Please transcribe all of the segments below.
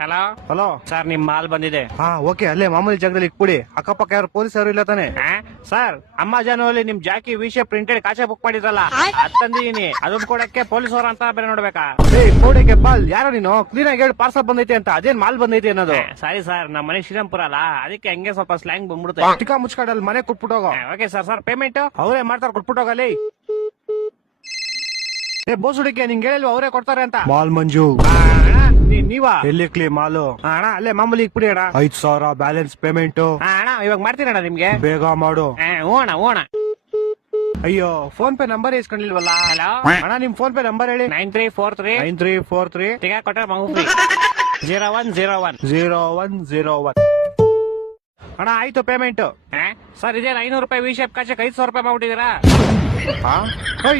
Hello hello sir, ನಿಮ್ mall ಬಂದಿದೆ. ಹಾ ಓಕೆ, ಅಲ್ಲೇ ಮಾಮೂಲಿ ಜಾಗದಲ್ಲಿ ಇಟ್ಬಿಡಿ. ಅಕ್ಕಪಕ್ಕ ಯಾರು ಪೊಲೀಸ್ ಯಾರು ಇಲ್ಲ ತಾನೆ? ಸರ್, ಅಮೆಜಾನ್ ಅಲ್ಲಿ ನಿಮ್ ಜಾಕಿ ವಿಷಯ ಪ್ರಿಂಟೆಡ್ ಕಾಚೆ ಬುಕ್ ಮಾಡಿದ್ರಲ್ಲ, ಅದ್ ತಂದಿದೀನಿ. ಅದನ್ನ ಕೊಡಕ್ಕೆ ಪೊಲೀಸ್ ಅವ್ರ ಅಂತ ಬೇರೆ ನೋಡ್ಬೇಕಾ? ಏಯ್ ಕೋಡೆಗೆ ಬಾಲ್, ಯಾರೋ ನೀನು ಕ್ಲೀನ್ ಆಗಿ ಹೇಳಿ ಪಾರ್ಸಲ್ ಬಂದೈತೆ ಅಂತ. ಅದೇನ್ ಮಾಲ್ ಬಂದೈತೆ ಅನ್ನೋದು? ಸಾರಿ ಸರ್, ನಮ್ಮ ಮನೆ ಶ್ರೀರಾಮ್ಪುರ ಅಲ್ಲ, ಅದಕ್ಕೆ ಹಂಗೆ ಸ್ವಲ್ಪ ಸ್ಲ್ಯಾಂಗ್ ಬಂದ್ಬಿಡುತ್ತೆ. ಚಿಕ್ಕ ಮುಚ್ಕಾಡಲ್ಲಿ ಮನೆ ಕೊಟ್ಬಿಟ್ಟೋಗ. Okay sir. ಸರ್ ಪೇಮೆಂಟ್ ಅವರೇ ಮಾಡ್ತಾರ, ಕೊಟ್ಬಿಟ್ಟೋಗಲ್ಲಿ. ಏ ಬೋಸ್ ಹುಡುಗಿ, ನಿಂಗೆ ಹೇಳಿಲ್ವ ಅವರೇ ಕೊಡ್ತಾರೆ ಅಂತ? ಮಾಲ್ ಮಂಜು ನೀವಾ? ಎಲ್ಲಿ ಕ್ಲೀ ಮಾಲು? ಅಣ್ಣ ಅಲ್ಲೇ ಮಾಮೂಲಿ ಇಕ್ಬಿಡಿ ಅಣ್ಣ. 5,000 ಬ್ಯಾಲೆನ್ಸ್ ಪೇಮೆಂಟ್. ಅಣ್ಣ ಇವಾಗ ಮಾಡ್ತೀನಿ ಅಣ್ಣ ನಿಮ್ಗೆ. ಬೇಗ ಮಾಡು. ಓಣ ಓಣ. ಅಯ್ಯೋ, ಫೋನ್ ಪೇ ನಂಬರ್ ಇಸ್ಕೊಂಡಿಲ್ವಲ್ಲ? ಹಲೋ ಅಣ್ಣ, ನಿಮ್ ಫೋನ್ ಪೇ ನಂಬರ್ ಹೇಳಿ. 9343 9343 ತಿಗ ಕೊಟ್ರೆ ಮಗು 0101 0101. ಅಣ್ಣ ಆಯ್ತು ಪೇಮೆಂಟ್. ಸರ್, ಇದೇನು 500 ರೂಪಾಯಿ ವಿ ಶೇಪ್ ಕಾಚಕ್ಕೆ 500 ರೂಪಾಯಿ ಮಾಡ್ಬಿಟ್ಟಿದ್ದೀರಾ?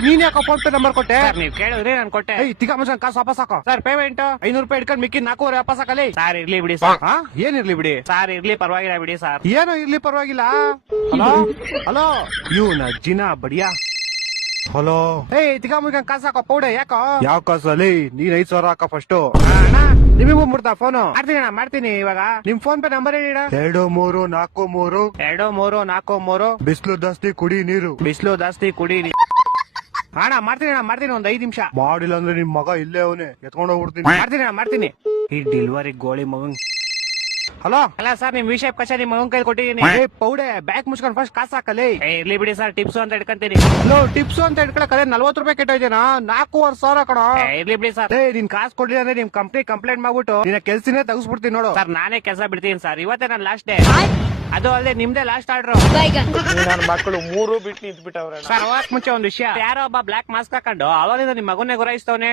ನೀನ್ ಯಾಕೋ ಫೋನ್ ಪೇ ನಂಬರ್ ಕೊಟ್ಟೆ? ಸರ್, ನೀವ್ ಕೇಳಿದ್ರಿ ನಾನು ಕೊಟ್ಟೆ. ತಿಗ ಮಜನ್ ಕಾಸು ವಾಪಸ್ ಹಾಕೋ. ಸರ್ ಪೇಮೆಂಟ್ 500 ರೂಪಾಯಿ ಇಟ್ಕೊಂಡು ಮಿಕ್ಕಿ 400 ವಾಪಸ್ ಹಾಕಲಿ. ಸರ್ ಇರ್ಲಿ ಬಿಡಿ ಸರ್. ಏನಿರ್ಲಿ ಬಿಡಿ? ಸರ್ ಇರ್ಲಿ, ಪರವಾಗಿಲ್ಲ ಬಿಡಿ ಸರ್. ಏನೋ ಇರ್ಲಿ, ಪರವಾಗಿಲ್ಲ. ಹಲೋ ಹಲೋ, ಇವ್ನ ಜಿನ ಬಡಿಯಾ. ಹಲೋ, ತಿಗ ಮುಗಿನ್ ಕಾಸು ಹಾಕೋ ಪೌಡೆ. ಯಾಕೋ? ಯಾವ ಕಾಸಲ್ಲಿ? ನೀನ್ 5,000 ಹಾಕೋ ಫಸ್ಟ್. ಅಣ್ಣ ನಿಮಗ್ ಬಂದ್ಬಿಡ್ತಾ ಫೋನು? ಮಾಡ್ತೀನಿ ಅಣ್ಣ, ಮಾಡ್ತೀನಿ ಇವಾಗ. ನಿಮ್ ಫೋನ್ ಪೇ ನಂಬರ್ ಹೇಳಿ. 2343 2343 ಬಿಸಿಲು ಜಾಸ್ತಿ ಕುಡಿ ನೀರು. ಬಿಸಿಲು ಜಾಸ್ತಿ ಕುಡಿ. ಅಣ್ಣ ಮಾಡ್ತೀನಿ ಒಂದ್ 5 ನಿಮಿಷ. ಮಾಡಿಲ್ಲ ಅಂದ್ರೆ ನಿಮ್ ಮಗ ಇಲ್ಲೇ ಅವನೇ, ಎತ್ಕೊಂಡ್ ಹೋಗ್ಬಿಡ್ತೀನಿ. ಮಾಡ್ತೀನಿ. ಈ ಡೆಲಿವರಿ ಗೋಳಿ ಮಗನ್. ಹಲೋ ಅಲ್ಲ ಸರ್, ನಿಮ್ ವಿ ಶೇಪ್ ಕಚ ನಿಮ್ ಮಗನ್ ಕೈ ಕೊಟ್ಟಿದ್ದೀನಿ. ಪೌಡೆ ಬ್ಯಾಗ್ ಮುಚ್ಕೊಂಡು ಫಸ್ಟ್ ಕಾಸು ಹಾಕಲಿ. ಇರ್ಲಿ ಬಿಡಿ ಸರ್, ಟಿಪ್ಸ್ ಅಂತ ಇಟ್ಕೊಂತೀನಿ. ಹಲೋ, ಟಿಪ್ಸ್ ಅಂತ ಇಟ್ಕೊಳಕಲೆ 40 ರೂಪಾಯಿ ಕೆಟ್ಟೋಯ್ತೇನಾ? 4,500 ಕಣ. ಇರ್ಲಿ ಬಿಡಿ ಸರ್. ನೀನ್ ಕಾಸು ಕೊಡ್ಲಿಲ್ಲ ಅಂದ್ರೆ ನಿಮ್ ಕಂಪ್ನಿ ಕಂಪ್ಲೇಂಟ್ ಮಾಡ್ಬಿಟ್ಟು ನಿನ್ನ ಕೆಲ್ಸನೇ ತೆಗಿಸ್ಬಿಡ್ತೀನಿ ನೋಡು. ಸರ್, ನಾನೇ ಕೆಲಸ ಬಿಡ್ತೀನಿ ಸರ್. ಇವತ್ತೇ ನನ್ನ ಲಾಸ್ಟ್ ಡೇ. ಅದು ಅಲ್ಲದೆ ನಿಮ್ದೇ ಲಾಸ್ಟ್ ಆರ್ಡರ್. ನನ್ನ ಮಕ್ಕಳು 3 ಬಿಟ್ಟು ನಿಂತ್ಬಿಟ್ಟವ್ರೆ. ಸರ್, ಹೋಗಕ್ ಮುಂಚೆ ಒಂದ್ ವಿಷಯ. ಯಾರೋ ಒಬ್ಬ ಬ್ಲಾಕ್ ಮಾಸ್ಕ್ ಹಾಕೊಂಡು ಅವಾಗಿಂದ ನಿಮ್ ಮಗನ್ನೇ ಗುರಾಯಿಸ್ತವನೆ.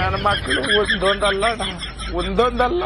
ನನ್ನ ಮಕ್ಕಳು ಒಂದೊಂದಲ್ಲ